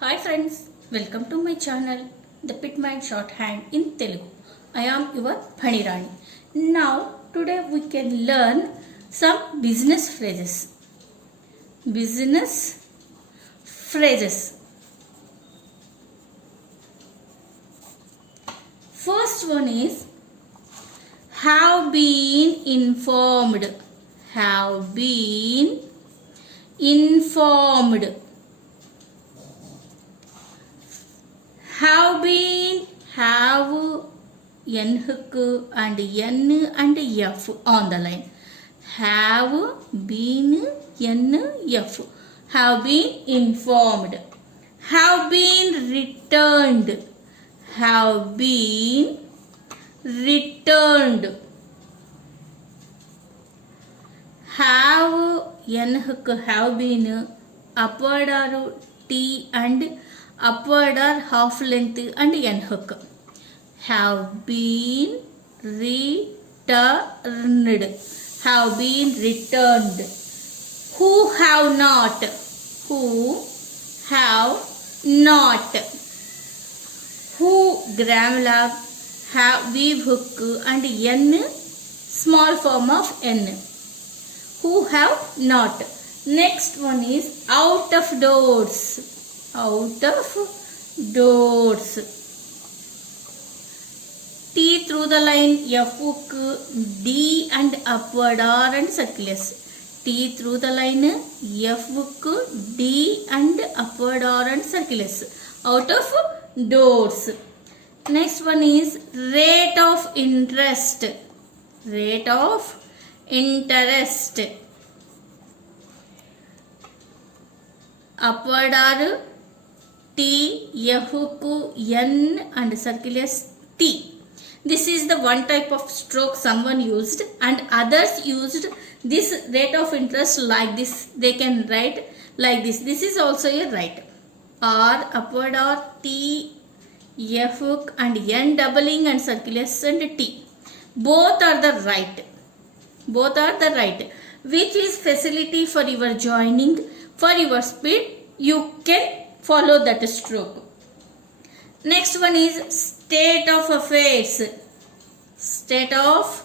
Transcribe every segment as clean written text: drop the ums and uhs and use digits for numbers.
Hi friends, welcome to my channel, The Pitman Shorthand in Telugu. I am your Phanirani. Now, today we can learn some business phrases. Business phrases. First one is have been informed. Have been informed. Have been, have, n hook and n and f on the line. Have been, n, f. Have been informed. Have been returned. Have been returned. Have, n hook, have been, upward arrow t and upward or half length and n hook. Have been returned. Have been returned. Who have not. Who have not. Who grammar have weave hook and n small form of n. Who have not. Next one is out of doors. Out of doors. T through the line, F hook, D and upward R and circulars. T through the line, F hook, D and upward R and circulars. Out of doors. Next one is rate of interest. Rate of interest. Upward R, T, F hook, N and circulars T. This is the one type of stroke someone used and others used this rate of interest like this. They can write like this. This is also a right. R, upward R, T, F hook and N doubling and circulars and T. Both are the right. Both are the right. Which is facility for your joining, for your speed, you can follow that stroke. Next one is state of affairs. State of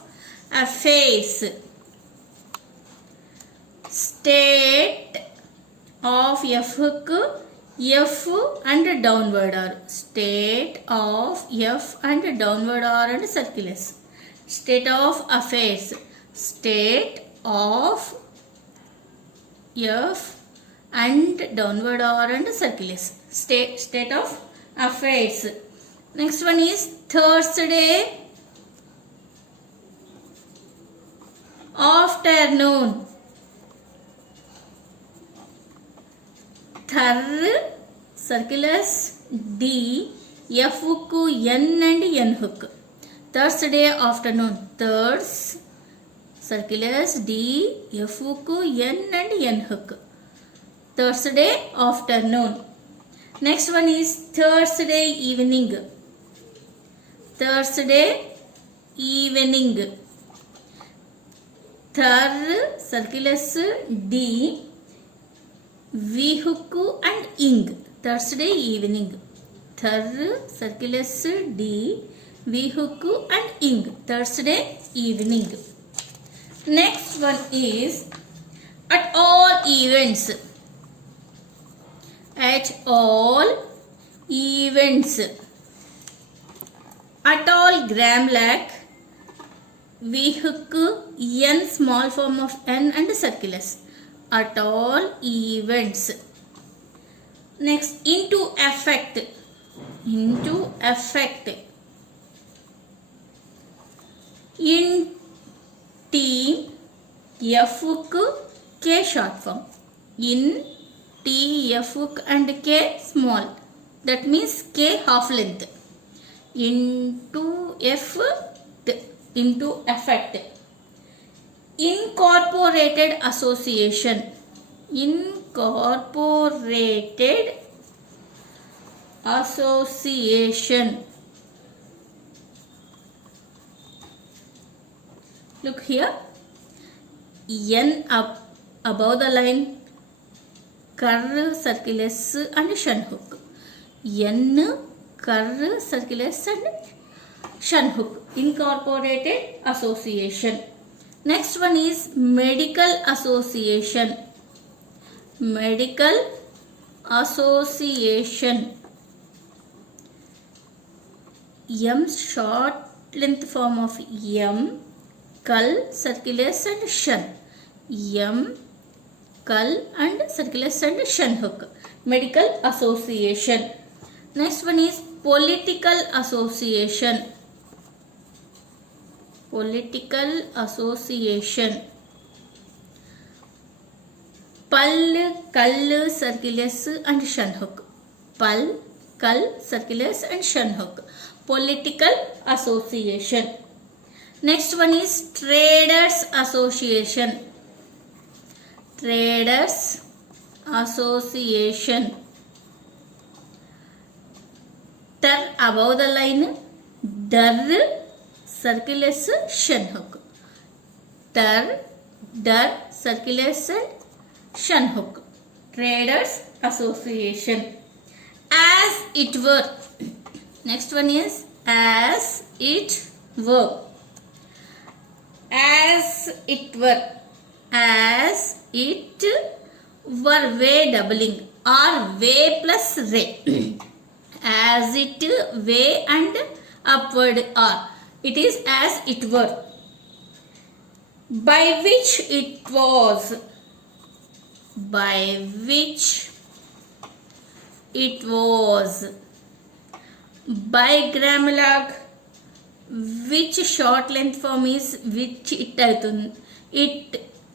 affairs. State of F hook, F and downward R. State of F and downward R and circulars. State of affairs. State of F and downward R and circulars. State of affairs. Next one is Thursday afternoon. Thur, circulars D, F hook, N and N hook. Thursday afternoon. Thurs, circulars D, F hook, N and N hook. Thursday afternoon. Next one is Thursday evening. Thursday evening. Thur, circulars D, V hook and ing. Thursday evening. Thur, circulars D, V hook and ing. Thursday evening. Next one is at all events. At all events. At all gramlac, V hook, N small form of N and circulars. At all events. Next, into effect. Into effect. In T, F hook, K short form. In T, F hook and K small. That means K half length. Into F, into effect. Incorporated association. Incorporated association. Look here. N up above the line, curve, circulus and shunt hook. N, Kar, Circulus and Shanhook. Incorporated association. Next one is medical association. Medical association. M, short length form of M, Kal, Circulus and Shan. M, Kal and Circulus and Shanhook. Medical association. Next one is political association. Political association. Pal, Kal, Circulus and Shanhook. Pal, Kal, Circulus and Shanhook. Political association. Next one is traders association. Traders association. Tar above the line, Dar, Circulus, Shanhook. Tar, Dar, Circulus and Shanhook. Traders association. As it were. Next one is as it were. As it were. As it were, way doubling or way plus ray. As it, way and upward are. It is as it were. By which it was. By which it was. By grammar, which short length form is which it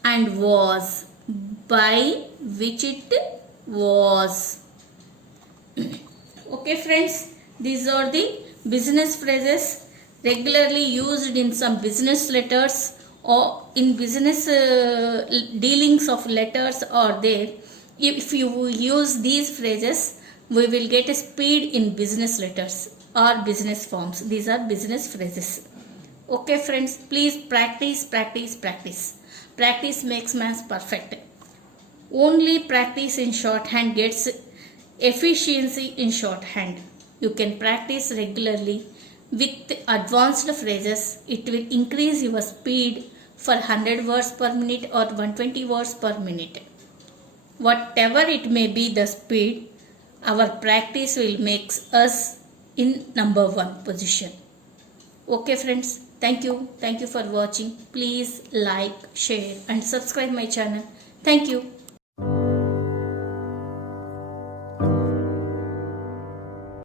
and was. By which it was. Okay friends, these are the business phrases regularly used in some business letters or in business dealings of letters are there. If you use these phrases, we will get a speed in business letters or business forms. These are business phrases. Okay friends, please practice, practice, practice. Practice makes man perfect. Only practice in shorthand gets efficiency in shorthand. You can practice regularly with advanced phrases. It will increase your speed for 100 words per minute or 120 words per minute. Whatever it may be the speed, our practice will make us in number 1 position. Okay friends, thank you. Thank you for watching. Please like, share and subscribe my channel. Thank you.